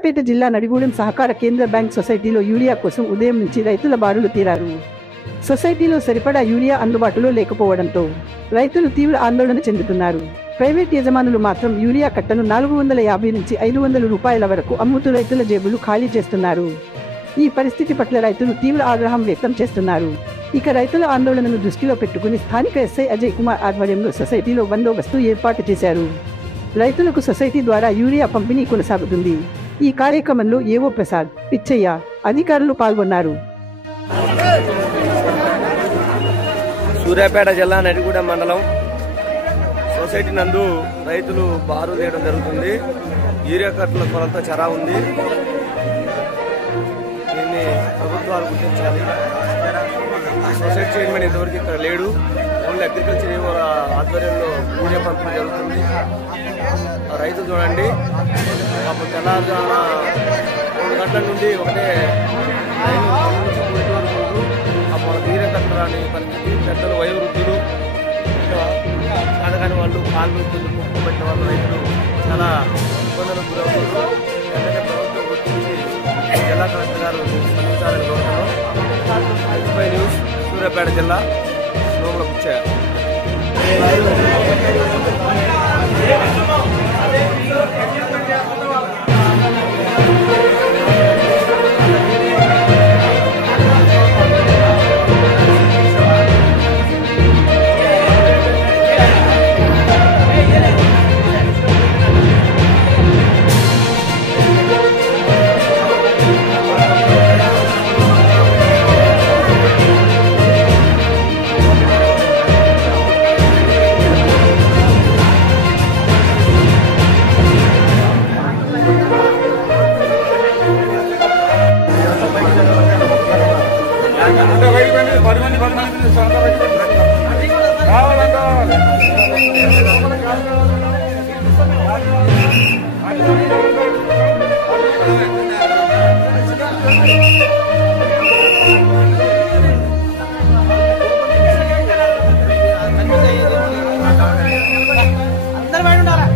సూర్యాపేట జిల్లా నడిగూడెం సహకార కేంద్ర బ్యాంక్ సొసైటీలో యూరియా కోసం ఉదయం నుంచి రైతుల బారులు తీరారు. సొసైటీలో సరిపడా యూరియా అందుబాటులో లేకపోవడంతో రైతులు తీవ్ర ఆందోళన చెందుతున్నారు. ప్రైవేట్ యజమానులు మాత్రం యూరియా కట్టను 450 నుంచి 500 రూపాయల వరకు అమ్ముతూ రైతుల జేబులు ఖాళీ చేస్తున్నారు. ఈ పరిస్థితి పట్ల రైతులు తీవ్ర ఆగ్రహం వ్యక్తం చేస్తున్నారు. ఇక రైతుల ఆందోళనను దృష్టిలో పెట్టుకుని స్థానిక ఎస్ఐ అజయ్ కుమార్ ఆధ్వర్యంలో సొసైటీలో బందోబస్తు ఏర్పాటు చేశారు. రైతులకు సొసైటీ ద్వారా యూరియా పంపిణీ కొనసాగుతుంది. ఈ కార్యక్రమంలో ఏవో ప్రసాద్, పిచ్చయ్య, అధికారులు పాల్గొన్నారు. సూర్యాపేట జిల్లా నడిగూడెం మండలం సొసైటీ నందు రైతులు బారు చేయడం జరుగుతుంది. యూరియా కట్టల కొరత చాలా ఉంది. దీన్ని ప్రభుత్వాలు గుర్తించాలి. సొసైటీ చైర్మన్ ఇంతవరకు ఇక్కడ లేడు. ఓన్లీ అగ్రికల్చర్ ఆధ్వర్యంలో యూరియా పంపిణీ జరుగుతుంది. రైతులు చూడండి, అప్పుడు తెల్లారుజామున 2 గంటల నుండి ఒకటే లైన్ అప్పుడు యూరియా కట్టరాని పరిస్థితి. పెద్దలు వయోవృద్ధులు కాదగాని వాళ్ళు కాలు వృద్ధులు ముక్కు పెట్టిన వాళ్ళు రైతులు చాలా ఇబ్బందులకు గురవుతున్నారు. వెంటనే ప్రభుత్వం గుర్తించి జిల్లా కలెక్టర్ గారు స్పందించాలని కోరుతున్నాం. న్యూస్ సూర్యాపేట జిల్లా నోముల పుచ్చయ్య. అందరూ బయట ఉన్నారా?